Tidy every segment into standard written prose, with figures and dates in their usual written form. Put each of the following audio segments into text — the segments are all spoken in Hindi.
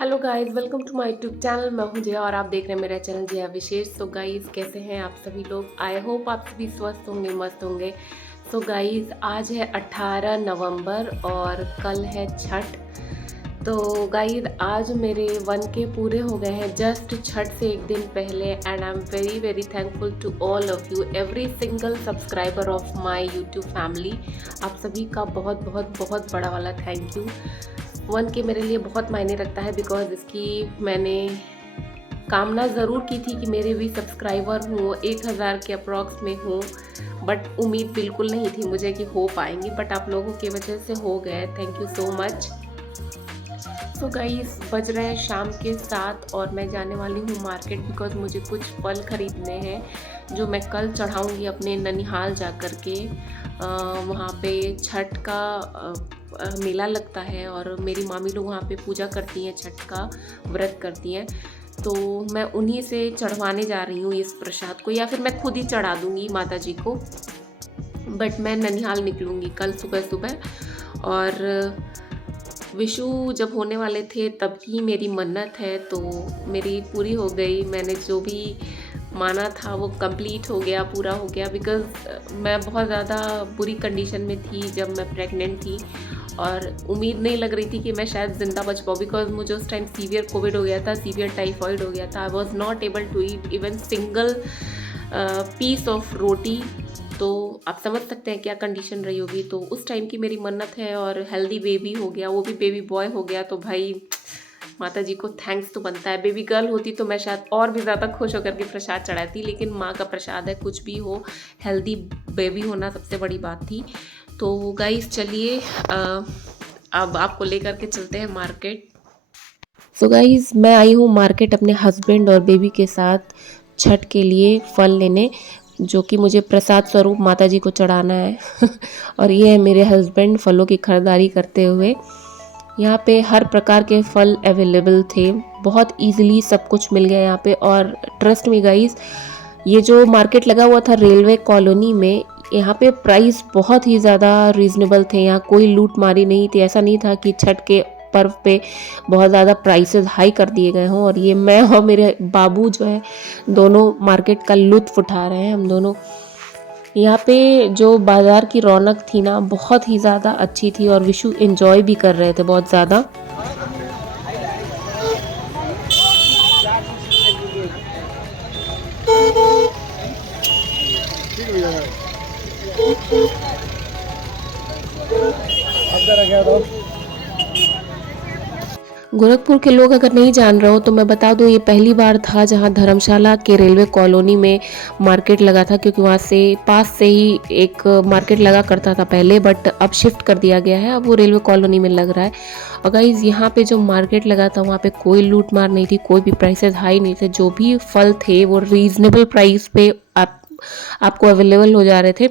Hello guys, welcome to my YouTube channel. मैं हूं जया और आप देख रहे हैं मेरा channel Jaya Vishesh. So guys, कैसे हैं आप सभी लोग? आई होप आप सभी स्वस्थ होंगे, मस्त होंगे। सो गाइस, आज है 18 नवंबर और कल है छठ। तो गाइस, आज मेरे 1K पूरे हो गए हैं जस्ट छठ से एक दिन पहले। And I am very very thankful to all of you, every single subscriber of my YouTube family. आप सभी का बहुत बहुत बहुत बड़ा वाला थैंक यू। 1K मेरे लिए बहुत मायने रखता है बिकॉज इसकी मैंने कामना ज़रूर की थी कि मेरे भी सब्सक्राइबर हों, 1000 के अप्रॉक्स में हों। बट उम्मीद बिल्कुल नहीं थी मुझे कि हो पाएंगी, बट आप लोगों की वजह से हो गए। Thank you so much. So guys, बज रहे हैं शाम के 7 और मैं जाने वाली हूँ मार्केट बिकॉज मुझे कुछ फल ख़रीदने हैं जो मैं कल चढ़ाऊँगी अपने ननिहाल जा कर के। वहाँ पे छठ का मेला लगता है और मेरी मामी लोग वहाँ पे पूजा करती हैं, छठ का व्रत करती हैं। तो मैं उन्हीं से चढ़वाने जा रही हूँ इस प्रसाद को, या फिर मैं खुद ही चढ़ा दूँगी माता जी को। बट मैं ननिहाल निकलूँगी कल सुबह सुबह। और विशु जब होने वाले थे तब की मेरी मन्नत है, तो मेरी पूरी हो गई। मैंने जो भी माना था वो कंप्लीट हो गया, पूरा हो गया। बिकॉज़ मैं बहुत ज़्यादा बुरी कंडीशन में थी जब मैं प्रेग्नेंट थी और उम्मीद नहीं लग रही थी कि मैं शायद ज़िंदा बच पाऊँ। बिकॉज़ मुझे उस टाइम सीवियर कोविड हो गया था, सीवियर टाइफाइड हो गया था। I was not able to eat even single piece of roti. तो आप समझ सकते हैं क्या कंडीशन रही होगी। तो उस टाइम की मेरी मन्नत है और हेल्दी बेबी हो गया, वो भी बेबी बॉय हो गया। तो भाई माता जी को थैंक्स तो बनता है। बेबी गर्ल होती तो मैं शायद और भी ज़्यादा खुश होकर के प्रसाद चढ़ाती, लेकिन माँ का प्रसाद है, कुछ भी हो, हेल्दी बेबी होना सबसे बड़ी बात थी। तो गाइस चलिए, अब आपको लेकर के चलते हैं मार्केट। सो गाइस, मैं आई हूँ मार्केट अपने हस्बैंड और बेबी के साथ छठ के लिए फल लेने, जो कि मुझे प्रसाद स्वरूप माता जी को चढ़ाना है। और ये है मेरे हस्बैंड फलों की खरीदारी करते हुए। यहाँ पे हर प्रकार के फल अवेलेबल थे, बहुत इजीली सब कुछ मिल गया यहाँ पे। और ट्रस्ट मी गाइस, ये जो मार्केट लगा हुआ था रेलवे कॉलोनी में, यहाँ पे प्राइस बहुत ही ज़्यादा रीज़नेबल थे। यहाँ कोई लूट मारी नहीं थी, ऐसा नहीं था कि छठ के पर्व पे बहुत ज़्यादा प्राइसेस हाई कर दिए गए हों। और ये मैं और मेरे बाबू जो है दोनों मार्केट का लुत्फ़ उठा रहे हैं हम दोनों। यहाँ पे जो बाज़ार की रौनक थी ना, बहुत ही ज़्यादा अच्छी थी और विशु एंजॉय भी कर रहे थे बहुत ज़्यादा। गोरखपुर के लोग अगर नहीं जान रहे हो तो मैं बता दूं, ये पहली बार था जहां धर्मशाला के रेलवे कॉलोनी में मार्केट लगा था, क्योंकि वहां से पास से ही एक मार्केट लगा करता था पहले, बट अब शिफ्ट कर दिया गया है, अब वो रेलवे कॉलोनी में लग रहा है। और गाइस, यहाँ पे जो मार्केट लगा था वहाँ पे कोई लूट मार नहीं थी, कोई भी प्राइसेस हाई नहीं थे। जो भी फल थे वो रीजनेबल प्राइस पे आपको अवेलेबल हो जा रहे थे,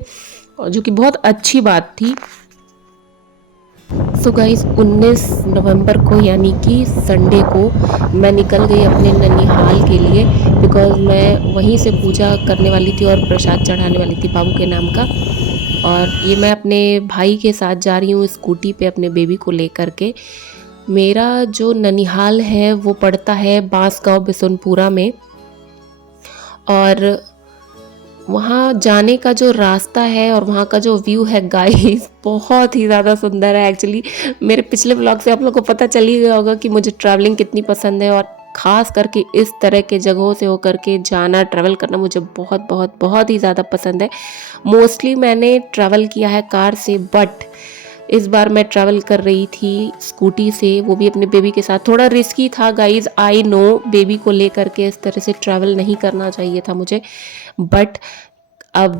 जो कि बहुत अच्छी बात थी। सो गाइस, 19 नवंबर को यानी कि संडे को मैं निकल गई अपने ननिहाल के लिए, बिकॉज़ मैं वहीं से पूजा करने वाली थी और प्रसाद चढ़ाने वाली थी बाबू के नाम का। और ये मैं अपने भाई के साथ जा रही हूँ स्कूटी पे अपने बेबी को लेकर के। मेरा जो ननिहाल है वो पड़ता है बांसगांव बिशुनपुरा में। और वहाँ जाने का जो रास्ता है और वहाँ का जो व्यू है गाइस, बहुत ही ज़्यादा सुंदर है। एक्चुअली मेरे पिछले व्लॉग से आप लोगों को पता चल ही गया होगा कि मुझे ट्रैवलिंग कितनी पसंद है, और ख़ास करके इस तरह के जगहों से होकर के जाना, ट्रैवल करना मुझे बहुत बहुत बहुत ही ज़्यादा पसंद है। मोस्टली मैंने ट्रैवल किया है कार से, बट इस बार मैं ट्रैवल कर रही थी स्कूटी से, वो भी अपने बेबी के साथ। थोड़ा रिस्की था गाइस, आई नो, बेबी को लेकर के इस तरह से ट्रैवल नहीं करना चाहिए था मुझे, बट अब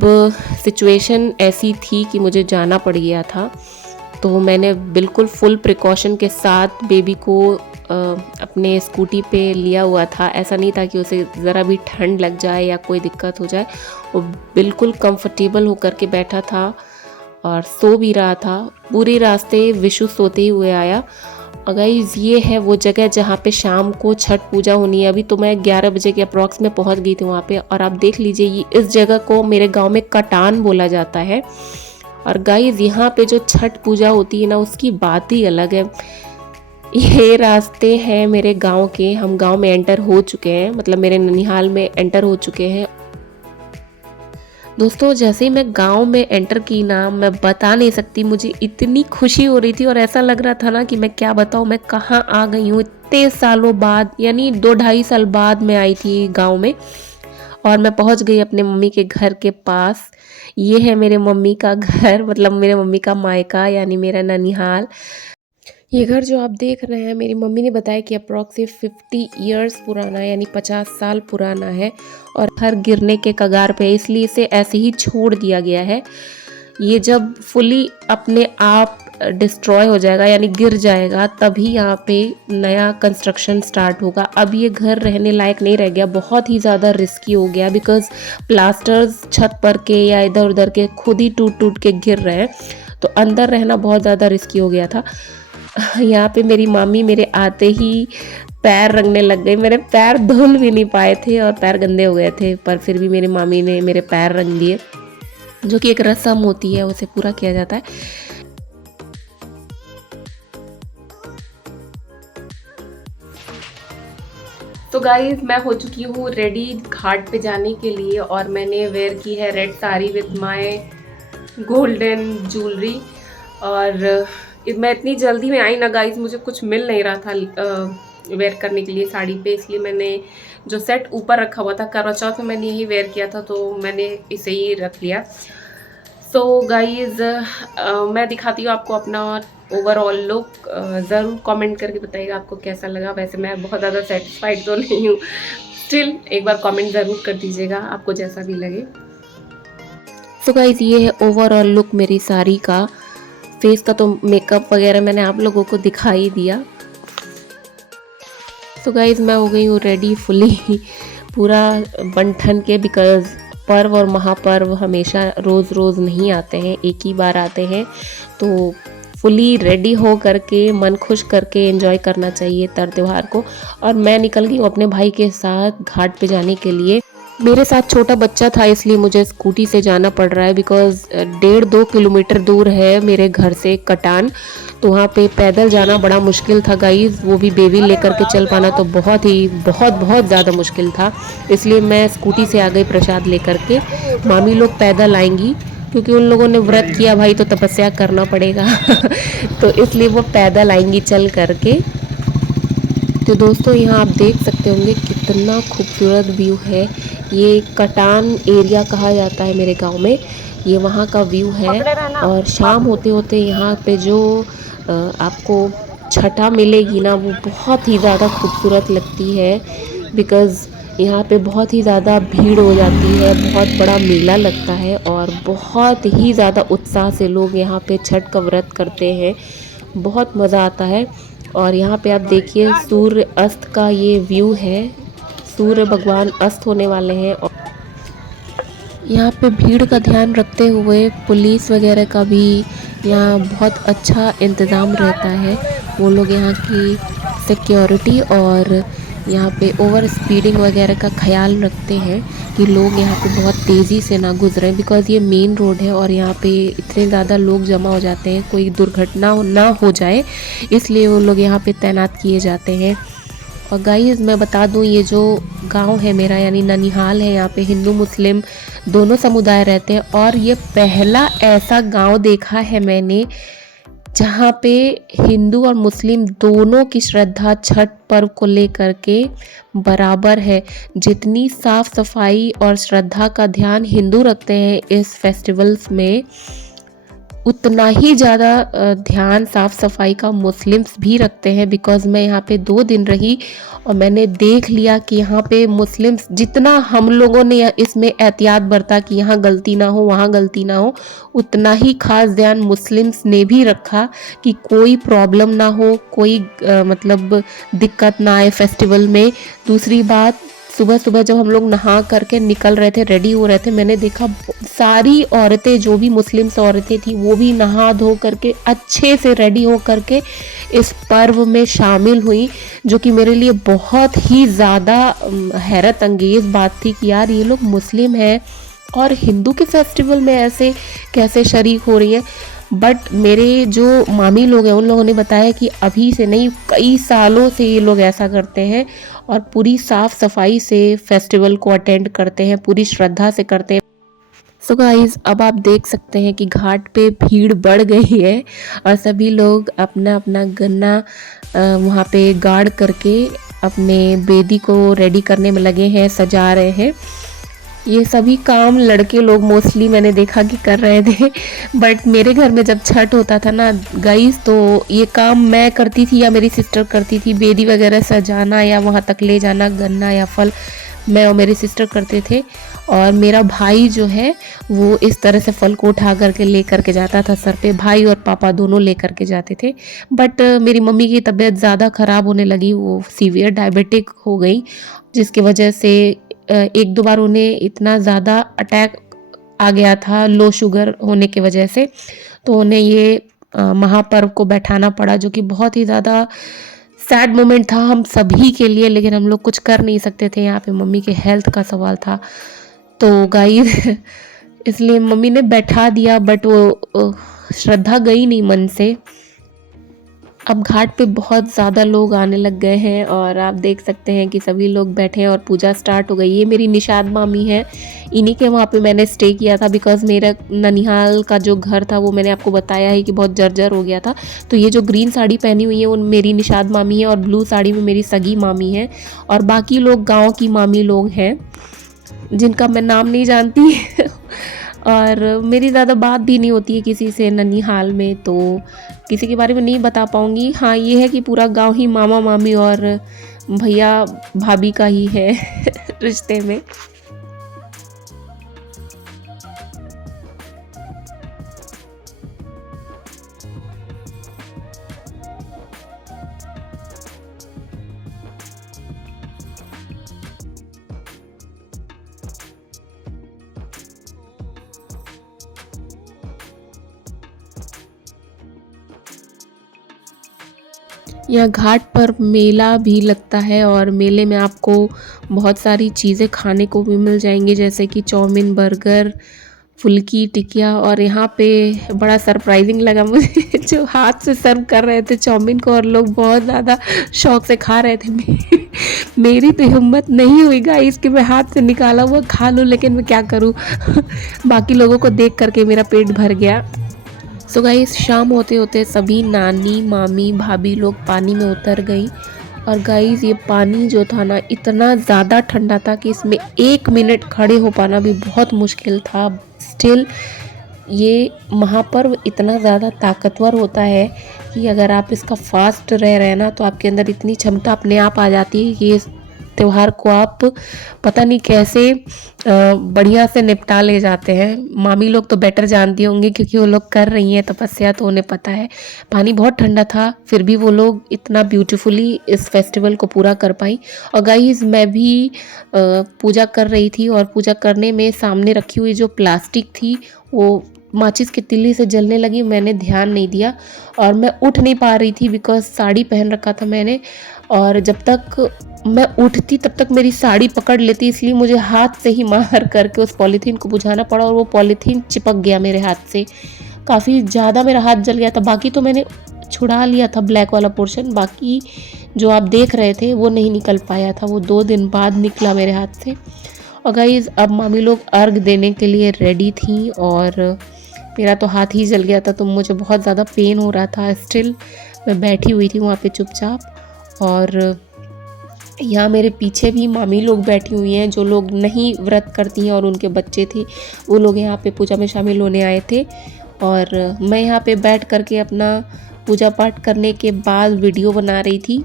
सिचुएशन ऐसी थी कि मुझे जाना पड़ गया था। तो मैंने बिल्कुल फुल प्रिकॉशन के साथ बेबी को अपने स्कूटी पे लिया हुआ था। ऐसा नहीं था कि उसे ज़रा भी ठंड लग जाए या कोई दिक्कत हो जाए। वो बिल्कुल कंफर्टेबल होकर के बैठा था और सो भी रहा था। पूरे रास्ते विशु सोते ही हुए आया। और गाइस, ये है वो जगह जहाँ पे शाम को छठ पूजा होनी है। अभी तो मैं 11 बजे के अप्रॉक्स में पहुँच गई थी वहाँ पे। और आप देख लीजिए, ये इस जगह को मेरे गांव में कटान बोला जाता है। और गाइस, यहाँ पे जो छठ पूजा होती है ना, उसकी बात ही अलग है। ये रास्ते हैं मेरे गांव के, हम गांव में एंटर हो चुके हैं, मतलब मेरे ननिहाल में एंटर हो चुके हैं। दोस्तों जैसे ही मैं गांव में एंटर की ना, मैं बता नहीं सकती, मुझे इतनी खुशी हो रही थी और ऐसा लग रहा था ना कि मैं क्या बताऊं, मैं कहाँ आ गई हूँ इतने सालों बाद, यानी 2-2.5 साल बाद मैं आई थी गांव में और मैं पहुंच गई अपने मम्मी के घर के पास। ये है मेरे मम्मी का घर, मतलब मेरे मम्मी का मायका यानी मेरा ननिहाल। ये घर जो आप देख रहे हैं, मेरी मम्मी ने बताया कि अप्रॉक्सिमेट 50 ईयर्स पुराना है, यानी 50 साल पुराना है और घर गिरने के कगार पे है, इसलिए इसे ऐसे ही छोड़ दिया गया है। ये जब फुली अपने आप डिस्ट्रॉय हो जाएगा यानी गिर जाएगा, तभी यहाँ पे नया कंस्ट्रक्शन स्टार्ट होगा। अब ये घर रहने लायक नहीं रह गया, बहुत ही ज़्यादा रिस्की हो गया, बिकॉज प्लास्टर्स छत पर के या इधर उधर के खुद ही टूट टूट के गिर रहे हैं, तो अंदर रहना बहुत ज़्यादा रिस्की हो गया था। यहाँ पे मेरी मामी मेरे आते ही पैर रंगने लग गई। मेरे पैर धुल भी नहीं पाए थे और पैर गंदे हो गए थे, पर फिर भी मेरी मामी ने मेरे पैर रंग दिए, जो कि एक रस्म होती है, उसे पूरा किया जाता है। तो गाइज मैं हो चुकी हूँ रेडी घाट पे जाने के लिए और मैंने वेयर की है red sari with my golden jewellery. और मैं इतनी जल्दी में आई ना गाइज, मुझे कुछ मिल नहीं रहा था वेयर करने के लिए साड़ी पे, इसलिए मैंने जो सेट ऊपर रखा हुआ था, करवा चौथ में मैंने यही वेयर किया था, तो मैंने इसे ही रख लिया। सो गाइज मैं दिखाती हूँ आपको अपना ओवरऑल लुक। ज़रूर कमेंट करके बताइएगा आपको कैसा लगा। वैसे मैं बहुत ज़्यादा सेटिस्फाइड तो नहीं हूँ, स्टिल एक बार कमेंट ज़रूर कर दीजिएगा आपको जैसा भी लगे। सो गाइज ये है ओवरऑल लुक मेरी साड़ी का। फेस का तो मेकअप वगैरह मैंने आप लोगों को दिखा ही दिया। सो गाइज मैं हो गई हूँ रेडी फुली पूरा बन ठन के, बिकॉज पर्व और महापर्व हमेशा रोज़ रोज़ नहीं आते हैं, एक ही बार आते हैं, तो फुली रेडी हो करके मन खुश करके एंजॉय करना चाहिए तर त्यौहार को। और मैं निकल गई हूँ अपने भाई के साथ घाट पे जाने के लिए। मेरे साथ छोटा बच्चा था इसलिए मुझे स्कूटी से जाना पड़ रहा है, बिकॉज 1.5-2 किलोमीटर दूर है मेरे घर से कटान, तो वहाँ पे पैदल जाना बड़ा मुश्किल था गाइज, वो भी बेबी लेकर के चल पाना तो बहुत ज़्यादा मुश्किल था। इसलिए मैं स्कूटी से आ गई प्रसाद लेकर के। मामी लोग पैदल आएंगी क्योंकि उन लोगों ने व्रत किया भाई, तो तपस्या करना पड़ेगा तो इसलिए वो पैदल आएंगी चल करके। तो दोस्तों यहाँ आप देख सकते होंगे कितना खूबसूरत व्यू है। ये कटान एरिया कहा जाता है मेरे गांव में, ये वहाँ का व्यू है। और शाम होते होते यहाँ पे जो आपको छटा मिलेगी ना, वो बहुत ही ज़्यादा खूबसूरत लगती है, बिकॉज़ यहाँ पे बहुत ही ज़्यादा भीड़ हो जाती है, बहुत बड़ा मेला लगता है और बहुत ही ज़्यादा उत्साह से लोग यहाँ पे छठ का व्रत करते हैं, बहुत मज़ा आता है। और यहाँ पे आप देखिए सूर्य अस्त का ये व्यू है, सूर्य भगवान अस्त होने वाले हैं। और यहाँ पे भीड़ का ध्यान रखते हुए पुलिस वगैरह का भी यहाँ बहुत अच्छा इंतज़ाम रहता है। वो लोग यहाँ की सिक्योरिटी और यहाँ पे ओवर स्पीडिंग वगैरह का ख्याल रखते हैं कि लोग यहाँ पे बहुत तेज़ी से ना गुजरें, बिकॉज़ ये मेन रोड है और यहाँ पे इतने ज़्यादा लोग जमा हो जाते हैं, कोई दुर्घटना ना हो जाए, इसलिए वो लोग यहाँ पे तैनात किए जाते हैं। और गाइस मैं बता दूं, ये जो गांव है मेरा यानी ननिहाल है, यहाँ पे हिंदू मुस्लिम दोनों समुदाय रहते हैं और ये पहला ऐसा गांव देखा है मैंने जहाँ पे हिंदू और मुस्लिम दोनों की श्रद्धा छठ पर्व को लेकर के बराबर है। जितनी साफ सफाई और श्रद्धा का ध्यान हिंदू रखते हैं इस फेस्टिवल्स में, उतना ही ज़्यादा ध्यान साफ़ सफाई का मुस्लिम्स भी रखते हैं। बिकॉज़ मैं यहाँ पे 2 दिन रही और मैंने देख लिया कि यहाँ पे मुस्लिम्स, जितना हम लोगों ने इसमें एहतियात बरता कि यहाँ गलती ना हो वहाँ गलती ना हो, उतना ही खास ध्यान मुस्लिम्स ने भी रखा कि कोई प्रॉब्लम ना हो, कोई मतलब दिक्कत ना आए फेस्टिवल में। दूसरी बात, सुबह सुबह जब हम लोग नहा करके निकल रहे थे, रेडी हो रहे थे, मैंने देखा सारी औरतें, जो भी मुस्लिम्स औरतें थी, वो भी नहा धो करके अच्छे से रेडी हो करके इस पर्व में शामिल हुई, जो कि मेरे लिए बहुत ही ज़्यादा हैरत अंगेज़ बात थी कि यार ये लोग मुस्लिम हैं और हिंदू के फेस्टिवल में ऐसे कैसे शरीक हो रही है। बट मेरे जो मामी लोग हैं उन लोगों ने बताया कि अभी से नहीं, कई सालों से ये लोग ऐसा करते हैं और पूरी साफ सफाई से फेस्टिवल को अटेंड करते हैं, पूरी श्रद्धा से करते हैं। सो गाइस, अब आप देख सकते हैं कि घाट पे भीड़ बढ़ गई है और सभी लोग अपना अपना गन्ना वहाँ पे गाड़ करके अपने बेदी को रेडी करने में लगे हैं, सजा रहे हैं। ये सभी काम लड़के लोग मोस्टली मैंने देखा कि कर रहे थे, बट मेरे घर में जब छठ होता था ना गाइस, तो ये काम मैं करती थी या मेरी सिस्टर करती थी। बेदी वगैरह सजाना या वहाँ तक ले जाना गन्ना या फल, मैं और मेरी सिस्टर करते थे। और मेरा भाई जो है वो इस तरह से फल को उठा करके ले करके जाता था सर पे। भाई और पापा दोनों ले करके जाते थे। बट मेरी मम्मी की तबीयत ज़्यादा ख़राब होने लगी, वो सीवियर डायबिटिक हो गई, जिसकी वजह से एक दो बार उन्हें इतना ज़्यादा अटैक आ गया था लो शुगर होने की वजह से, तो उन्हें ये महापर्व को बैठाना पड़ा, जो कि बहुत ही ज़्यादा सैड मोमेंट था हम सभी के लिए। लेकिन हम लोग कुछ कर नहीं सकते थे, यहाँ पे मम्मी के हेल्थ का सवाल था। तो गाइस इसलिए मम्मी ने बैठा दिया, बट वो श्रद्धा गई नहीं मन से। अब घाट पे बहुत ज़्यादा लोग आने लग गए हैं और आप देख सकते हैं कि सभी लोग बैठे हैं और पूजा स्टार्ट हो गई। ये मेरी निषाद मामी है, इन्हीं के वहाँ पे मैंने स्टे किया था, बिकॉज़ मेरा ननिहाल का जो घर था वो मैंने आपको बताया है कि बहुत जर्जर हो गया था। तो ये जो ग्रीन साड़ी पहनी हुई है वो मेरी निषाद मामी है और ब्लू साड़ी में मेरी सगी मामी है, और बाकी लोग गाँव की मामी लोग हैं जिनका मैं नाम नहीं जानती और मेरी ज़्यादा बात भी नहीं होती है किसी से ननिहाल में, तो किसी के बारे में नहीं बता पाऊँगी। हाँ, ये है कि पूरा गांव ही मामा मामी और भैया भाभी का ही है रिश्ते में। यहाँ घाट पर मेला भी लगता है और मेले में आपको बहुत सारी चीज़ें खाने को भी मिल जाएंगी, जैसे कि चाउमीन, बर्गर, फुल्की, टिकिया। और यहाँ पे बड़ा सरप्राइजिंग लगा मुझे जो हाथ से सर्व कर रहे थे चाउमीन को और लोग बहुत ज़्यादा शौक से खा रहे थे। मेरी तो हिम्मत नहीं हुई गाइस कि मैं हाथ से निकाला हुआ खा लूँ, लेकिन मैं क्या करूँ बाकी लोगों को देख करके मेरा पेट भर गया। सो गाइस, शाम होते होते सभी नानी, मामी, भाभी लोग पानी में उतर गई। और गाइस, ये पानी जो था ना इतना ज़्यादा ठंडा था कि इसमें 1 मिनट खड़े हो पाना भी बहुत मुश्किल था। स्टिल ये महापर्व इतना ज़्यादा ताकतवर होता है कि अगर आप इसका फास्ट रह रहे हैं ना, तो आपके अंदर इतनी क्षमता अपने आप आ जाती है कि इस त्यौहार को आप पता नहीं कैसे बढ़िया से निपटा ले जाते हैं। मामी लोग तो बेटर जानती होंगी क्योंकि वो लोग कर रही हैं तपस्या, तो उन्हें पता है। पानी बहुत ठंडा था, फिर भी वो लोग इतना ब्यूटीफुली इस फेस्टिवल को पूरा कर पाई। और गाइस, मैं भी पूजा कर रही थी और पूजा करने में सामने रखी हुई जो प्लास्टिक थी वो माचिस की तिल्ली से जलने लगी। मैंने ध्यान नहीं दिया और मैं उठ नहीं पा रही थी बिकॉज साड़ी पहन रखा था मैंने, और जब तक मैं उठती तब तक मेरी साड़ी पकड़ लेती, इसलिए मुझे हाथ से ही मार करके उस पॉलीथीन को बुझाना पड़ा और वो पॉलीथीन चिपक गया मेरे हाथ से। काफ़ी ज़्यादा मेरा हाथ जल गया था। बाकी तो मैंने छुड़ा लिया था ब्लैक वाला पोर्शन, बाकी जो आप देख रहे थे वो नहीं निकल पाया था, वो 2 दिन बाद निकला मेरे हाथ से। और गाइस, अब मामी लोग अर्घ देने के लिए रेडी थी और मेरा तो हाथ ही जल गया था, तो मुझे बहुत ज़्यादा पेन हो रहा था। स्टिल मैं बैठी हुई थी वहाँ पे चुपचाप। और यहाँ मेरे पीछे भी मामी लोग बैठी हुई हैं जो लोग नहीं व्रत करती हैं और उनके बच्चे थे, वो लोग यहाँ पे पूजा में शामिल होने आए थे। और मैं यहाँ पे बैठ करके अपना पूजा पाठ करने के बाद वीडियो बना रही थी।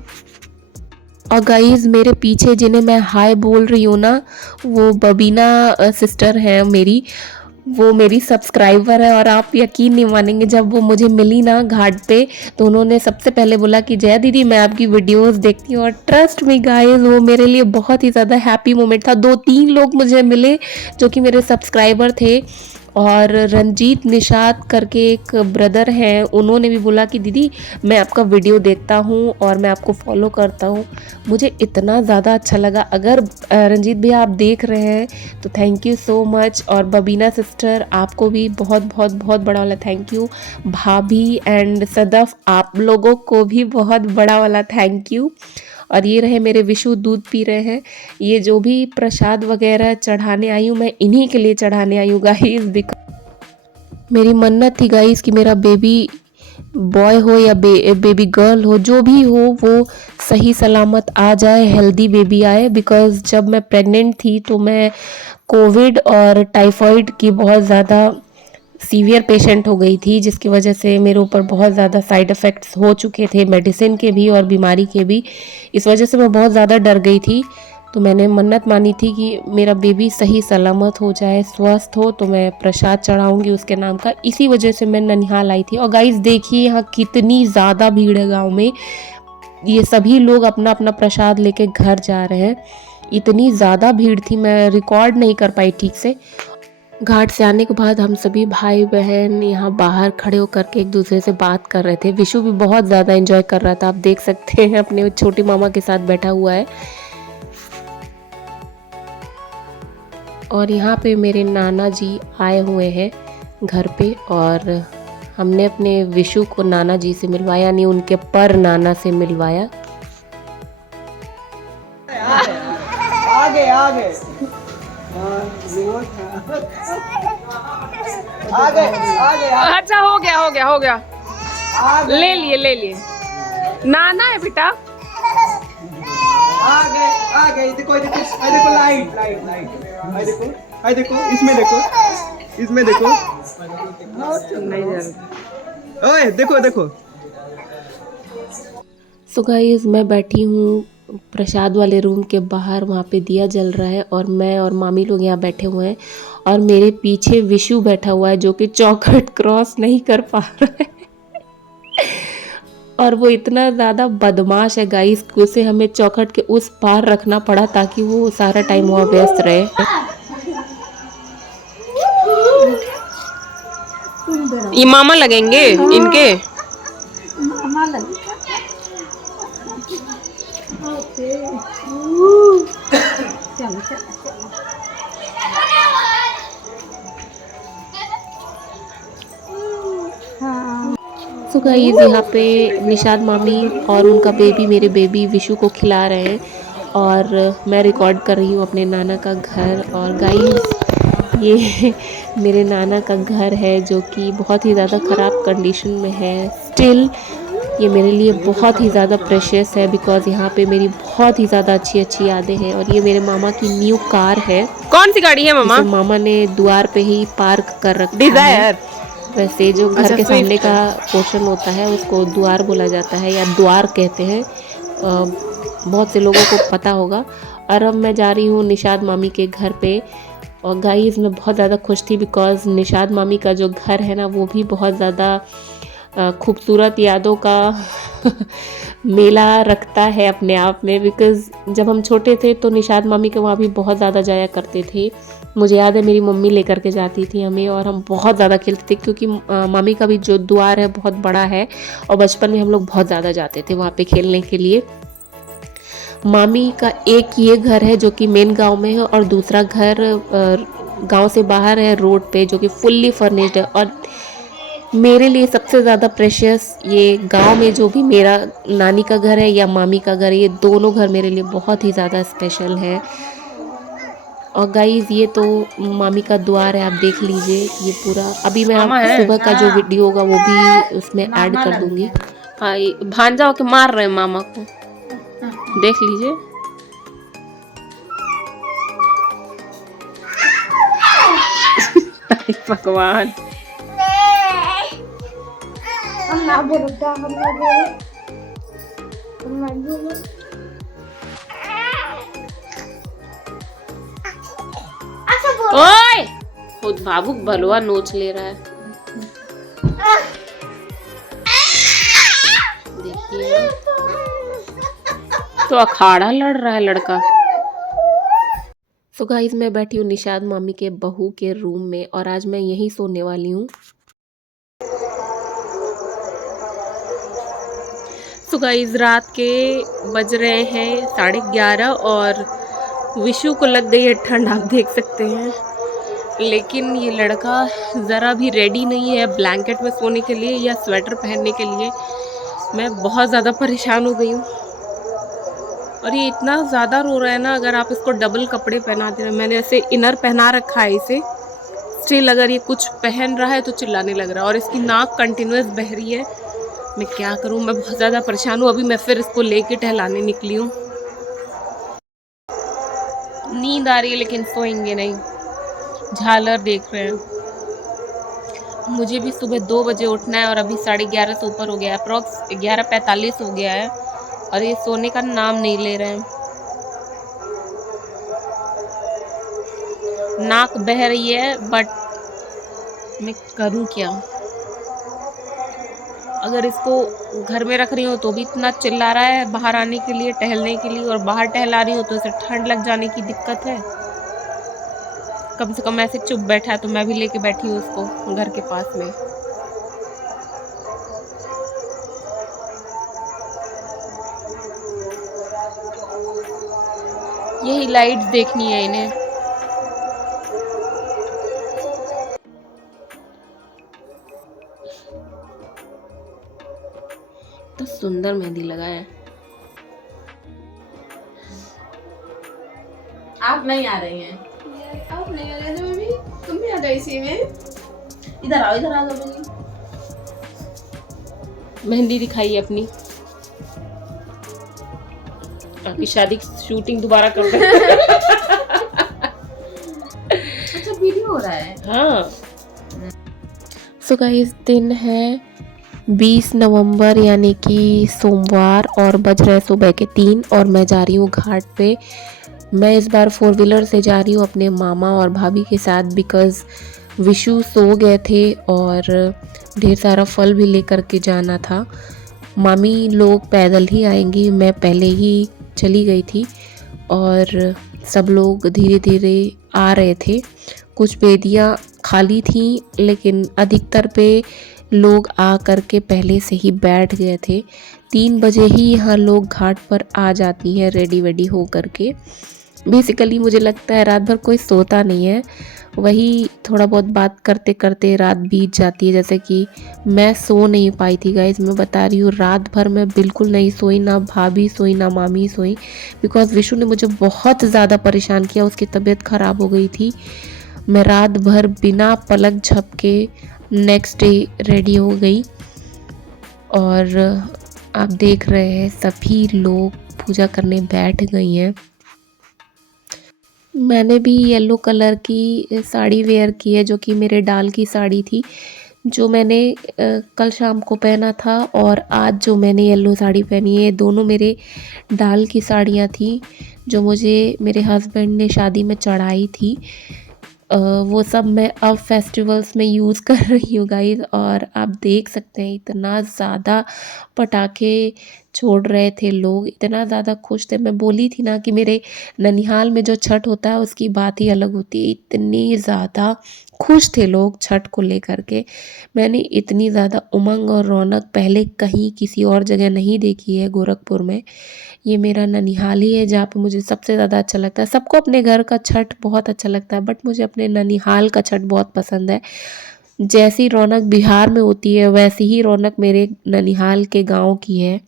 और गाइस, मेरे पीछे जिन्हें मैं हाय बोल रही हूँ ना, वो बबीना सिस्टर हैं मेरी, वो मेरी सब्सक्राइबर है। और आप यकीन नहीं मानेंगे, जब वो मुझे मिली ना घाट पे, तो उन्होंने सबसे पहले बोला कि जया दीदी मैं आपकी वीडियोस देखती हूँ। और ट्रस्ट मी गाइस, वो मेरे लिए बहुत ही ज़्यादा हैप्पी मोमेंट था। 2-3 लोग मुझे मिले जो कि मेरे सब्सक्राइबर थे और रंजीत निषाद करके एक ब्रदर हैं, उन्होंने भी बोला कि दीदी मैं आपका वीडियो देखता हूँ और मैं आपको फॉलो करता हूँ। मुझे इतना ज़्यादा अच्छा लगा। अगर रंजीत भैया आप देख रहे हैं तो थैंक यू सो मच। और बबीना सिस्टर आपको भी बहुत बहुत बहुत बड़ा वाला थैंक यू। भाभी एंड सदफ आप लोगों को भी बहुत बड़ा वाला थैंक यू। और ये रहे मेरे विशु दूध पी रहे हैं। ये जो भी प्रसाद वगैरह चढ़ाने आई हूँ मैं इन्हीं के लिए चढ़ाने आई हूँ गाइस। मेरी मन्नत थी गाइस कि मेरा बेबी बॉय हो या बेबी गर्ल हो, जो भी हो वो सही सलामत आ जाए, हेल्दी बेबी आए। बिकॉज़ जब मैं प्रेग्नेंट थी तो मैं कोविड और टाइफाइड की बहुत ज़्यादा सीवियर पेशेंट हो गई थी, जिसकी वजह से मेरे ऊपर बहुत ज़्यादा साइड इफ़ेक्ट्स हो चुके थे, मेडिसिन के भी और बीमारी के भी। इस वजह से मैं बहुत ज़्यादा डर गई थी। तो मैंने मन्नत मानी थी कि मेरा बेबी सही सलामत हो जाए, स्वस्थ हो, तो मैं प्रसाद चढ़ाऊंगी उसके नाम का। इसी वजह से मैं ननिहाल आई थी। और गाइस देखिए यहाँ कितनी ज़्यादा भीड़ है गाँव में। ये सभी लोग अपना अपना प्रसाद लेके घर जा रहे हैं। इतनी ज़्यादा भीड़ थी, मैं रिकॉर्ड नहीं कर पाई ठीक से। घाट से आने के बाद हम सभी भाई बहन यहाँ बाहर खड़े होकर के एक दूसरे से बात कर रहे थे। विशु भी बहुत ज़्यादा एंजॉय कर रहा था, आप देख सकते हैं अपने छोटी मामा के साथ बैठा हुआ है। और यहाँ पे मेरे नाना जी आए हुए हैं घर पे, और हमने अपने विशु को नाना जी से मिलवाया, यानी उनके पर नाना से मिलवाया। आगे आगे आगे आगे। अच्छा हो गया ले लिए नाना है बेटा। आगे आगे देखो लाइट देखो इसमें देखो नहीं जा ओए देखो। सो गाइस मैं बैठी हूँ प्रसाद वाले रूम के बाहर, वहाँ पे दिया जल रहा है और मैं और मामी लोग यहाँ बैठे हुए हैं। और मेरे पीछे विशु बैठा हुआ है जो कि चौखट क्रॉस नहीं कर पा रहा है। और वो इतना ज़्यादा बदमाश है गाइस कि उसे हमें चौखट के उस पार रखना पड़ा ताकि वो सारा टाइम वहाँ व्यस्त रहे। ये मामा लगेंगे इनके। मामा लगे। सो गाइस यहाँ पे निषाद मामी और उनका बेबी, मेरे बेबी विशु को खिला रहे हैं और मैं रिकॉर्ड कर रही हूँ अपने नाना का घर। और गाइस ये मेरे नाना का घर है जो कि बहुत ही ज़्यादा ख़राब कंडीशन में है। स्टिल ये मेरे लिए बहुत ही ज़्यादा प्रेशियस है बिकॉज़ यहाँ पे मेरी बहुत ही ज़्यादा अच्छी यादें हैं। और ये मेरे मामा की न्यू कार है। कौन सी गाड़ी है मामा? मामा ने द्वार पे ही पार्क कर रखा है। वैसे जो घर के सामने का पोर्शन होता है उसको द्वार बोला जाता है या द्वार कहते हैं, बहुत से लोगों को पता होगा। और अब मैं जा रही हूँ निषाद मामी के घर पे। और गाइस मैं बहुत ज़्यादा खुश थी बिकॉज़ निषाद मामी का जो घर है ना वो भी बहुत ज़्यादा खूबसूरत यादों का मेला रखता है अपने आप में। बिकॉज़ जब हम छोटे थे तो निषाद मामी के वहाँ भी बहुत ज़्यादा जाया करते थे। मुझे याद है मेरी मम्मी लेकर के जाती थी हमें और हम बहुत ज़्यादा खेलते थे क्योंकि मामी का भी जो द्वार है बहुत बड़ा है और बचपन में हम लोग बहुत ज़्यादा जाते थे वहाँ पे खेलने के लिए। मामी का एक ये घर है जो कि मेन गांव में है और दूसरा घर गांव से बाहर है रोड पे जो कि फुल्ली फर्निश्ड है। और मेरे लिए सबसे ज़्यादा प्रेशियस ये गांव में जो भी मेरा नानी का घर है या मामी का घर है, ये दोनों घर मेरे लिए बहुत ही ज़्यादा स्पेशल है। और गाइस ये तो मामी का द्वार है, आप देख लीजिए ये पूरा। अभी मैं सुबह का जो वीडियो होगा वो भी उसमें ऐड कर दूंगी। हाँ भांजा होके मार रहे हैं मामा को, देख लीजिए। भगवान ओए खुद भावुक भलवा नोच ले रहा है। देखिए तो अखाड़ा लड़ रहा है लड़का। सो गाइस मैं बैठी हूँ निशाद मामी के बहू के रूम में और आज मैं यहीं सोने वाली हूँ। सो गाइस रात के बज रहे हैं 11:30 और विशु को लग गई है ठंड, आप देख सकते हैं। लेकिन ये लड़का ज़रा भी रेडी नहीं है ब्लैंकेट में सोने के लिए या स्वेटर पहनने के लिए। मैं बहुत ज़्यादा परेशान हो गई हूँ और ये इतना ज़्यादा रो रहा है ना, अगर आप इसको डबल कपड़े पहना दे रहे हैं। मैंने ऐसे इनर पहना रखा है इसे, स्टिल अगर ये कुछ पहन रहा है तो चिल्लाने लग रहा है और इसकी नाक कंटिन्यूस बह रही है। मैं क्या करूँ, मैं बहुत ज़्यादा परेशान हूँ। अभी मैं फिर इसको लेके टहलाने निकली हूँ। नींद आ रही है लेकिन सोएंगे नहीं, झालर देख रहे हैं। मुझे भी सुबह 2 बजे उठना है और अभी 11:30 से ऊपर हो गया है, अप्रॉक्स 11:45 हो गया है और ये सोने का नाम नहीं ले रहे हैं। नाक बह रही है बट मैं करूँ क्या। अगर इसको घर में रख रही हूँ तो भी इतना चिल्ला रहा है बाहर आने के लिए, टहलने के लिए, और बाहर टहला रही हूँ तो इसे ठंड लग जाने की दिक्कत है। कम से कम ऐसे चुप बैठा है तो मैं भी लेके बैठी हूँ उसको घर के पास में। यही लाइट्स देखनी है इन्हें। तो सुंदर मेहंदी लगा है। आप नहीं आ रही हैं? आप नहीं आ रहे थे मम्मी, तुम भी आ जाओ इसी में। इधर आओ, इधर आ जाओ मम्मी। मेहंदी दिखाई अपनी। आपकी शादी की शूटिंग दोबारा कर दे। अच्छा वीडियो हो रहा है। हाँ। सो गाइस दिन है 20 नवंबर यानी कि सोमवार और बज रहे सुबह के 3 और मैं जा रही हूँ घाट पे। मैं इस बार 4 व्हीलर से जा रही हूँ अपने मामा और भाभी के साथ, बिकॉज़ विशु सो गए थे और ढेर सारा फल भी लेकर के जाना था। मामी लोग पैदल ही आएंगी, मैं पहले ही चली गई थी और सब लोग धीरे धीरे आ रहे थे। कुछ बेदियाँ खाली थीं लेकिन अधिकतर पे लोग आ कर के पहले से ही बैठ गए थे। 3 बजे ही यहाँ लोग घाट पर आ जाती हैं रेडी वेडी हो कर के। बेसिकली मुझे लगता है रात भर कोई सोता नहीं है, वही थोड़ा बहुत बात करते करते रात बीत जाती है। जैसे कि मैं सो नहीं पाई थी गाइज, मैं बता रही हूँ रात भर मैं बिल्कुल नहीं सोई, ना भाभी सोई ना मामी सोई, बिकॉज़ विशु ने मुझे बहुत ज़्यादा परेशान किया। उसकी तबीयत ख़राब हो गई थी। मैं रात भर बिना पलक झपके नेक्स्ट डे रेडी हो गई और आप देख रहे हैं सभी लोग पूजा करने बैठ गई हैं। मैंने भी येलो कलर की साड़ी वेयर की है जो कि मेरे डाल की साड़ी थी, जो मैंने कल शाम को पहना था, और आज जो मैंने येलो साड़ी पहनी है दोनों मेरे डाल की साड़ियाँ थी जो मुझे मेरे हस्बैंड ने शादी में चढ़ाई थी। वो सब मैं अब फेस्टिवल्स में यूज़ कर रही हूँ गाइस। और आप देख सकते हैं इतना ज़्यादा पटाखे छोड़ रहे थे लोग, इतना ज़्यादा खुश थे। मैं बोली थी ना कि मेरे ननिहाल में जो छठ होता है उसकी बात ही अलग होती है। इतनी ज़्यादा खुश थे लोग छठ को लेकर के। मैंने इतनी ज़्यादा उमंग और रौनक पहले कहीं किसी और जगह नहीं देखी है गोरखपुर में। ये मेरा ननिहाल ही है जहाँ पे मुझे सबसे ज़्यादा अच्छा लगता है। सबको अपने घर का छठ बहुत अच्छा लगता है बट मुझे अपने ननिहाल का छठ बहुत पसंद है। जैसी रौनक बिहार में होती है वैसी ही रौनक मेरे ननिहाल के गांव की है।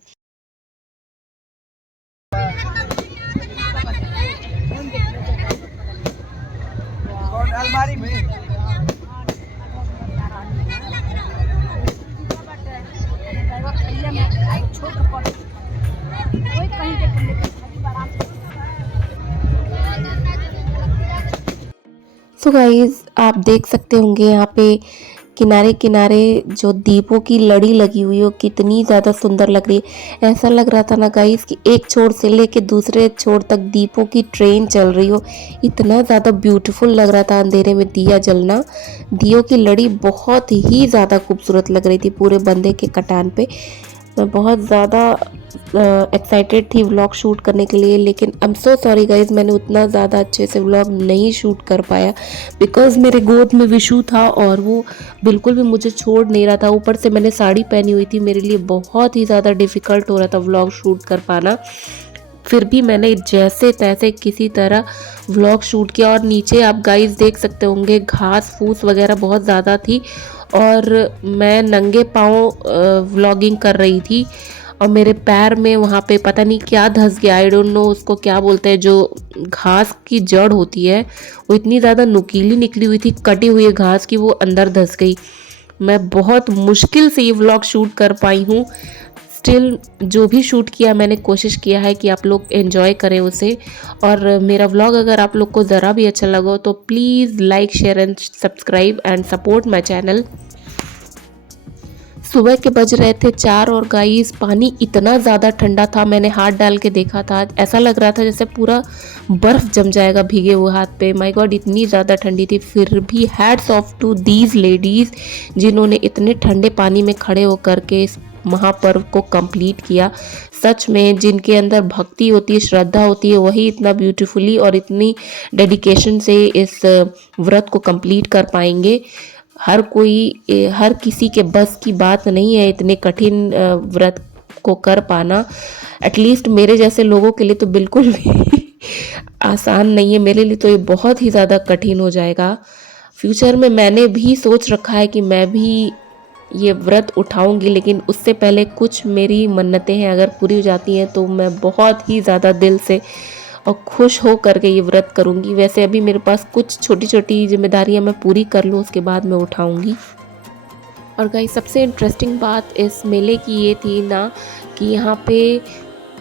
अलमारी में सो गाइस आप देख सकते होंगे यहाँ पे किनारे किनारे जो दीपों की लड़ी लगी हुई हो कितनी ज़्यादा सुंदर लग रही है। ऐसा लग रहा था ना गाइस कि एक छोर से लेके दूसरे छोर तक दीपों की ट्रेन चल रही हो। इतना ज़्यादा ब्यूटीफुल लग रहा था अंधेरे में दिया जलना। दियों की लड़ी बहुत ही ज़्यादा खूबसूरत लग रही थी पूरे बंदे के कटान पे। मैं बहुत ज़्यादा एक्साइटेड थी व्लॉग शूट करने के लिए, लेकिन आई एम सो सॉरी गाइज, मैंने उतना ज़्यादा अच्छे से व्लॉग नहीं शूट कर पाया बिकॉज मेरे गोद में विशु था और वो बिल्कुल भी मुझे छोड़ नहीं रहा था। ऊपर से मैंने साड़ी पहनी हुई थी, मेरे लिए बहुत ही ज़्यादा डिफ़िकल्ट हो रहा था व्लॉग शूट कर पाना। फिर भी मैंने जैसे तैसे किसी तरह व्लॉग शूट किया। और नीचे आप गाइस देख सकते होंगे घास फूस वगैरह बहुत ज़्यादा थी और मैं नंगे पाँव व्लॉगिंग कर रही थी और मेरे पैर में वहाँ पे पता नहीं क्या धंस गया, आई डोंट नो उसको क्या बोलते हैं, जो घास की जड़ होती है वो इतनी ज़्यादा नुकीली निकली हुई थी, कटी हुई घास की, वो अंदर धंस गई। मैं बहुत मुश्किल से ये व्लॉग शूट कर पाई हूँ। स्टिल जो भी शूट किया मैंने कोशिश किया है कि आप लोग एंजॉय करें उसे। और मेरा व्लॉग अगर आप लोग को ज़रा भी अच्छा लगा हो तो please like share and subscribe and support my channel. सुबह के बज रहे थे 4 और गाइस पानी इतना ज़्यादा ठंडा था, मैंने हाथ डाल के देखा था, ऐसा लग रहा था जैसे पूरा बर्फ़ जम जाएगा भीगे हुए हाथ पे। माय गॉड इतनी ज़्यादा ठंडी थी। फिर भी hats off to these ladies जिन्होंने इतने ठंडे पानी में खड़े होकर के इस महापर्व को कंप्लीट किया। सच में जिनके अंदर भक्ति होती है, श्रद्धा होती है, वही इतना ब्यूटीफुली और इतनी डेडिकेशन से इस व्रत को कंप्लीट कर पाएंगे। हर किसी के बस की बात नहीं है इतने कठिन व्रत को कर पाना। एटलीस्ट मेरे जैसे लोगों के लिए तो बिल्कुल भी आसान नहीं है, मेरे लिए तो ये बहुत ही ज़्यादा कठिन हो जाएगा। फ्यूचर में मैंने भी सोच रखा है कि मैं भी ये व्रत उठाऊंगी, लेकिन उससे पहले कुछ मेरी मन्नतें हैं, अगर पूरी हो जाती हैं तो मैं बहुत ही ज़्यादा दिल से और खुश हो करके ये व्रत करूँगी। वैसे अभी मेरे पास कुछ छोटी छोटी जिम्मेदारियाँ मैं पूरी कर लूँ, उसके बाद मैं उठाऊँगी। और गाइस सबसे इंटरेस्टिंग बात इस मेले की ये थी ना कि यहाँ पे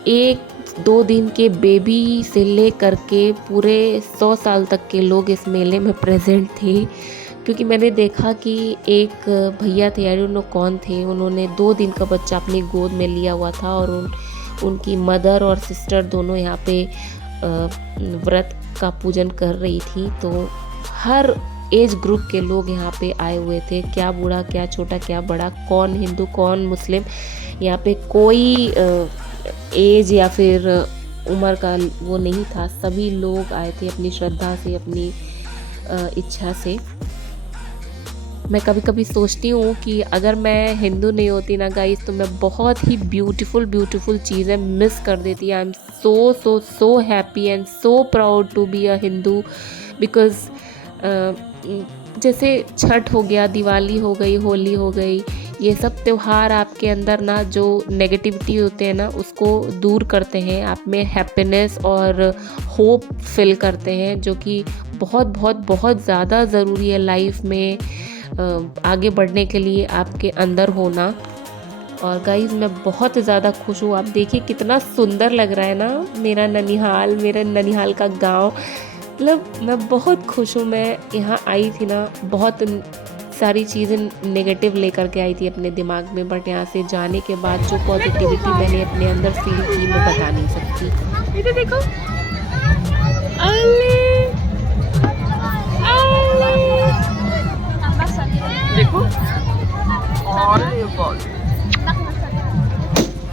1-2 दिन के बेबी से ले करके पूरे 100 साल तक के लोग इस मेले में प्रेजेंट थे। क्योंकि मैंने देखा कि एक भैया थे, आई डोंट नो कौन थे, उन्होंने 2 दिन का बच्चा अपनी गोद में लिया हुआ था और उनकी मदर और सिस्टर दोनों यहाँ पे व्रत का पूजन कर रही थी। तो हर एज ग्रुप के लोग यहाँ पे आए हुए थे, क्या बूढ़ा क्या छोटा क्या बड़ा, कौन हिंदू कौन मुस्लिम, यहाँ पे कोई एज या फिर उम्र का वो नहीं था। सभी लोग आए थे अपनी श्रद्धा से, अपनी इच्छा से। मैं कभी कभी सोचती हूँ कि अगर मैं हिंदू नहीं होती ना गाइस तो मैं बहुत ही ब्यूटीफुल चीज़ें मिस कर देती। I am so happy and so proud to be a Hindu because जैसे छठ हो गया, दिवाली हो गई, होली हो गई, ये सब त्यौहार आपके अंदर ना जो नेगेटिविटी होते हैं ना उसको दूर करते हैं, आप में हैप्पीनेस और होप फिल करते हैं, जो कि बहुत ज़्यादा ज़रूरी है लाइफ में आगे बढ़ने के लिए आपके अंदर होना। और गाइस मैं बहुत ज़्यादा खुश हूँ। आप देखिए कितना सुंदर लग रहा है ना मेरा ननिहाल का गांव। मतलब मैं बहुत खुश हूँ। मैं यहाँ आई थी ना, बहुत सारी चीज़ें नेगेटिव लेकर के आई थी अपने दिमाग में, बट यहाँ से जाने के बाद जो पॉजिटिविटी मैंने अपने अंदर फील की मैं बता नहीं सकती। इधर देखो, देखो और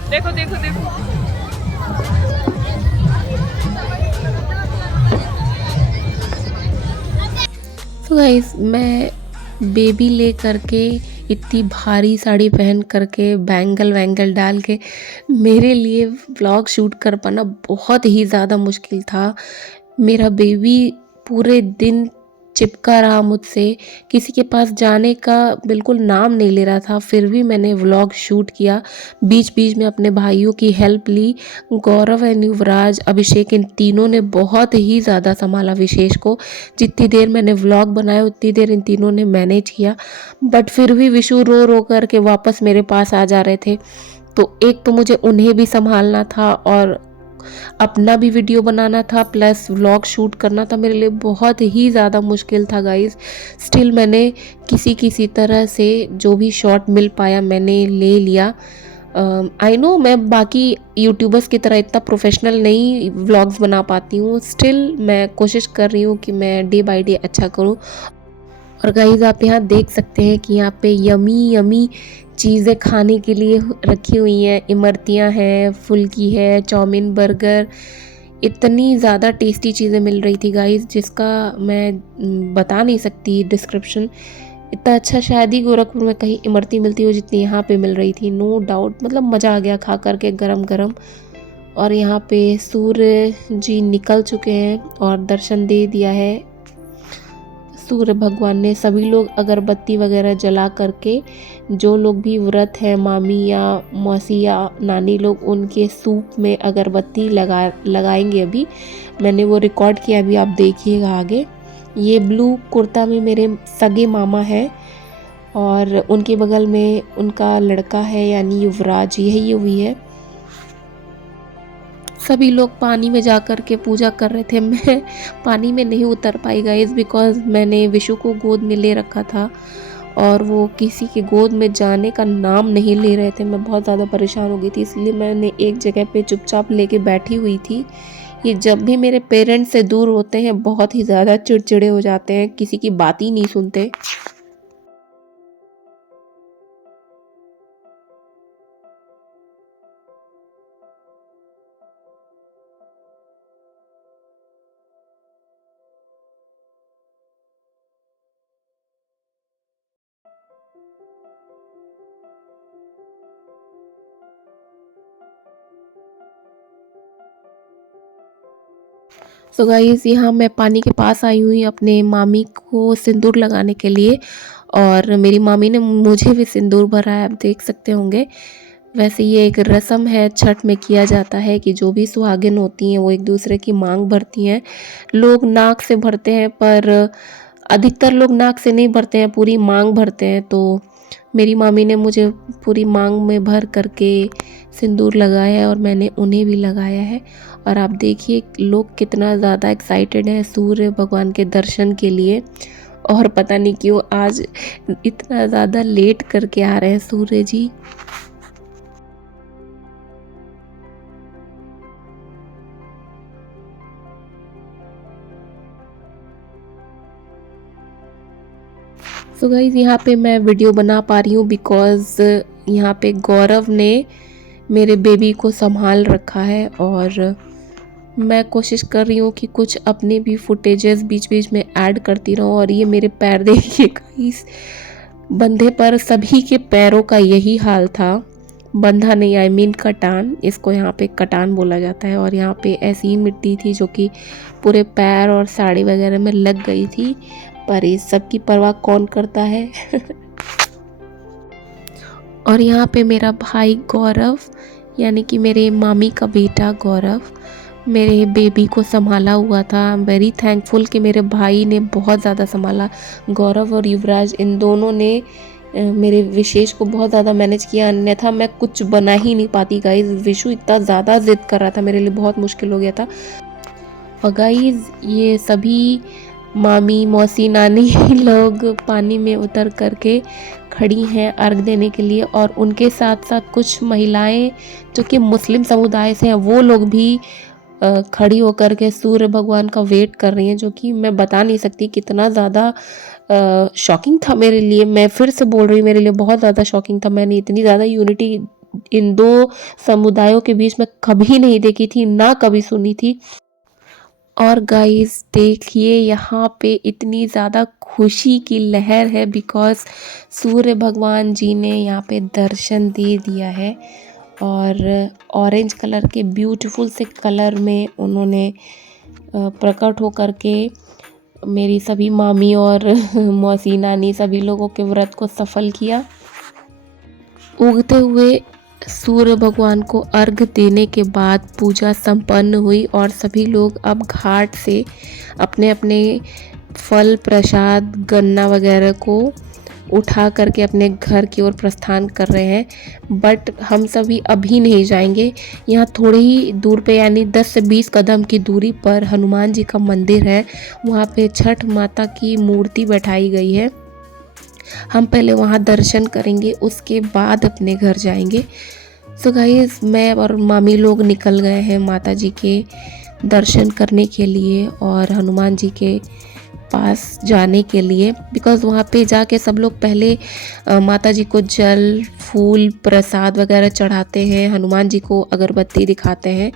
देखो देखो देखो तो गाइस मैं बेबी ले करके इतनी भारी साड़ी पहन करके बैंगल डाल के मेरे लिए व्लॉग शूट कर पाना बहुत ही ज़्यादा मुश्किल था। मेरा बेबी पूरे दिन चिपका रहा मुझसे, किसी के पास जाने का बिल्कुल नाम नहीं ले रहा था, फिर भी मैंने व्लॉग शूट किया। बीच बीच में अपने भाइयों की हेल्प ली। गौरव एंड युवराज, अभिषेक, इन तीनों ने बहुत ही ज़्यादा संभाला विशेष को। जितनी देर मैंने व्लॉग बनाया उतनी देर इन तीनों ने मैनेज किया, बट फिर भी विशु रो कर के वापस मेरे पास आ जा रहे थे। तो एक तो मुझे उन्हें भी संभालना था और अपना भी वीडियो बनाना था, प्लस व्लॉग शूट करना था। मेरे लिए बहुत ही ज़्यादा मुश्किल था गाइस। स्टिल मैंने किसी तरह से जो भी शॉट मिल पाया मैंने ले लिया। आई नो मैं बाकी यूट्यूबर्स की तरह इतना प्रोफेशनल नहीं व्लॉग्स बना पाती हूँ, स्टिल मैं कोशिश कर रही हूँ कि मैं डे बाय डे अच्छा करूँ। और गाइस आप यहाँ देख सकते हैं कि यहाँ पे यमी चीज़ें खाने के लिए रखी हुई हैं, इमरतियाँ हैं, फुल्की है, चाउमीन, बर्गर, इतनी ज़्यादा टेस्टी चीज़ें मिल रही थी गाइस, जिसका मैं बता नहीं सकती डिस्क्रिप्शन। इतना अच्छा शायद ही गोरखपुर में कहीं इमरती मिलती हो जितनी यहाँ पे मिल रही थी, नो डाउट। मतलब मज़ा आ गया खा करके गरम गरम। और यहाँ पे सूर्य जी निकल चुके हैं और दर्शन दे दिया है सूर्य भगवान ने। सभी लोग अगरबत्ती वगैरह जला करके, जो लोग भी व्रत है, मामी या मौसी या नानी लोग, उनके सूप में अगरबत्ती लगाएंगे। अभी मैंने वो रिकॉर्ड किया, अभी आप देखिएगा आगे। ये ब्लू कुर्ता में मेरे सगे मामा है और उनके बगल में उनका लड़का है यानी युवराज, यही हुई है। सभी लोग पानी में जा कर के पूजा कर रहे थे। मैं पानी में नहीं उतर पाई गाइस, बिकॉज़ मैंने विशु को गोद में ले रखा था और वो किसी के गोद में जाने का नाम नहीं ले रहे थे। मैं बहुत ज़्यादा परेशान हो गई थी, इसलिए मैंने एक जगह पे चुपचाप लेके बैठी हुई थी। ये जब भी मेरे पेरेंट्स से दूर होते हैं बहुत ही ज़्यादा चिड़चिड़े हो जाते हैं, किसी की बात ही नहीं सुनते। सो गाइस, यहाँ मैं पानी के पास आई हुई अपने मामी को सिंदूर लगाने के लिए, और मेरी मामी ने मुझे भी सिंदूर भरा है, आप देख सकते होंगे। वैसे ये एक रस्म है, छठ में किया जाता है कि जो भी सुहागिन होती हैं वो एक दूसरे की मांग भरती हैं। लोग नाक से भरते हैं, पर अधिकतर लोग नाक से नहीं भरते हैं, पूरी मांग भरते हैं। तो मेरी मामी ने मुझे पूरी मांग में भर करके सिंदूर लगाया है और मैंने उन्हें भी लगाया है। और आप देखिए लोग कितना ज़्यादा एक्साइटेड हैं सूर्य भगवान के दर्शन के लिए। और पता नहीं क्यों आज इतना ज़्यादा लेट करके आ रहे हैं सूर्य जी। सो गाइस, यहाँ पे मैं वीडियो बना पा रही हूँ बिकॉज़ यहाँ पे गौरव ने मेरे बेबी को संभाल रखा है और मैं कोशिश कर रही हूँ कि कुछ अपने भी फुटेजेस बीच बीच में ऐड करती रहूँ। और ये मेरे पैर देखिए गाइस, बंधे पर सभी के पैरों का यही हाल था। बंधा नहीं, आई मीन कटान, इसको यहाँ पे कटान बोला जाता है। और यहाँ पे ऐसी ही मिट्टी थी जो कि पूरे पैर और साड़ी वगैरह में लग गई थी, पर इस सब की परवाह कौन करता है। और यहाँ पे मेरा भाई गौरव, यानी कि मेरे मामी का बेटा गौरव, मेरे बेबी को संभाला हुआ था। आई एम वेरी थैंकफुल कि मेरे भाई ने बहुत ज़्यादा संभाला। गौरव और युवराज इन दोनों ने मेरे विशेष को बहुत ज़्यादा मैनेज किया, अन्यथा मैं कुछ बना ही नहीं पाती गाइज। विशु इतना ज़्यादा जिद कर रहा था, मेरे लिए बहुत मुश्किल हो गया था। और गाइज ये सभी मामी मौसी नानी लोग पानी में उतर करके खड़ी हैं अर्घ देने के लिए, और उनके साथ साथ कुछ महिलाएं जो कि मुस्लिम समुदाय से हैं वो लोग भी खड़ी होकर के सूर्य भगवान का वेट कर रही हैं, जो कि मैं बता नहीं सकती कितना ज़्यादा शॉकिंग था मेरे लिए। मैं फिर से बोल रही हूँ, मेरे लिए बहुत ज़्यादा शॉकिंग था। मैंने इतनी ज़्यादा यूनिटी इन दो समुदायों के बीच में कभी नहीं देखी थी, ना कभी सुनी थी। और गाइस देखिए यहाँ पे इतनी ज़्यादा खुशी की लहर है बिकॉज़ सूर्य भगवान जी ने यहाँ पे दर्शन दे दिया है। और ऑरेंज कलर के ब्यूटीफुल से कलर में उन्होंने प्रकट हो करके मेरी सभी मामी और मौसी नानी सभी लोगों के व्रत को सफल किया। उगते हुए सूर्य भगवान को अर्घ देने के बाद पूजा संपन्न हुई और सभी लोग अब घाट से अपने अपने फल प्रसाद गन्ना वगैरह को उठा करके अपने घर की ओर प्रस्थान कर रहे हैं। बट हम सभी अभी नहीं जाएंगे। यहाँ थोड़े ही दूर पे यानी 10 से 20 कदम की दूरी पर हनुमान जी का मंदिर है। वहाँ पे छठ माता की मूर्ति बैठाई गई है। हम पहले वहाँ दर्शन करेंगे, उसके बाद अपने घर जाएंगे। सो गाइस, मैं और मामी लोग निकल गए हैं माता जी के दर्शन करने के लिए और हनुमान जी के पास जाने के लिए, बिकॉज़ वहाँ पे जाके सब लोग पहले माता जी को जल, फूल, प्रसाद वगैरह चढ़ाते हैं, हनुमान जी को अगरबत्ती दिखाते हैं,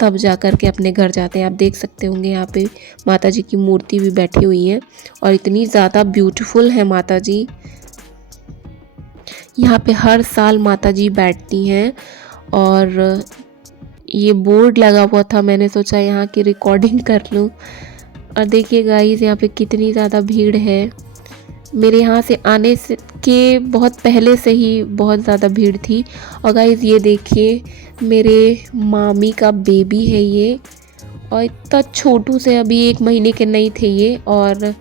तब जा कर के अपने घर जाते हैं। आप देख सकते होंगे यहाँ पे माता जी की मूर्ति भी बैठी हुई है और इतनी ज़्यादा ब्यूटीफुल है माता जी। यहाँ पे हर साल माता जी बैठती हैं और ये बोर्ड लगा हुआ था, मैंने सोचा यहाँ की रिकॉर्डिंग कर लूँ। और देखिए गाइस यहाँ पे कितनी ज़्यादा भीड़ है। मेरे यहाँ से आने से के बहुत पहले से ही बहुत ज़्यादा भीड़ थी। और गाइस ये देखिए मेरे मामी का बेबी है ये, और इतना छोटू से, अभी 1 महीने के नहीं थे ये। और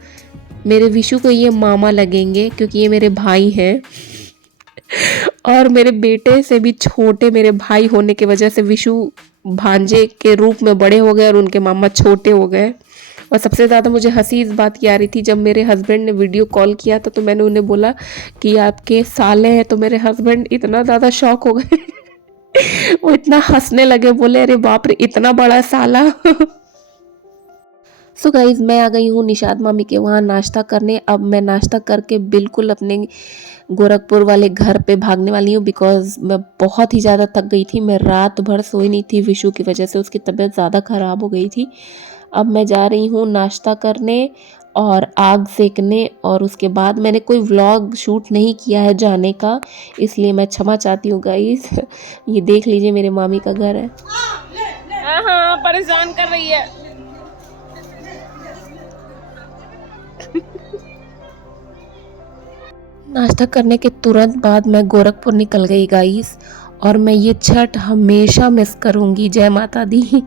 मेरे विशु को ये मामा लगेंगे क्योंकि ये मेरे भाई हैं। और मेरे बेटे से भी छोटे मेरे भाई होने की वजह से विशु भांजे के रूप में बड़े हो गए और उनके मामा छोटे हो गए। और सबसे ज़्यादा मुझे हंसी इस बात की आ रही थी, जब मेरे हस्बैंड ने वीडियो कॉल किया था तो मैंने उन्हें बोला कि आपके साले हैं, तो मेरे हस्बैंड इतना ज़्यादा शॉक हो गए वो इतना हंसने लगे, बोले अरे बाप रे इतना बड़ा साला। सो गाइज मैं आ गई हूँ निशाद मामी के वहाँ नाश्ता करने। अब मैं नाश्ता करके बिल्कुल अपने गोरखपुर वाले घर पे भागने वाली हूँ, बिकॉज़ मैं बहुत ही ज़्यादा थक गई थी। मैं रात भर सोई नहीं थी विशु की वजह से, उसकी तबीयत ज़्यादा ख़राब हो गई थी। अब मैं जा रही हूँ नाश्ता करने और आग सेकने, और उसके बाद मैंने कोई व्लॉग शूट नहीं किया है जाने का, इसलिए मैं क्षमा चाहती हूँ गाइस। ये देख लीजिए मेरे मामी का घर है। हाँ परेशान कर रही है। नाश्ता करने के तुरंत बाद मैं गोरखपुर निकल गई गाइस, और मैं ये छठ हमेशा मिस करूँगी। जय माता दी।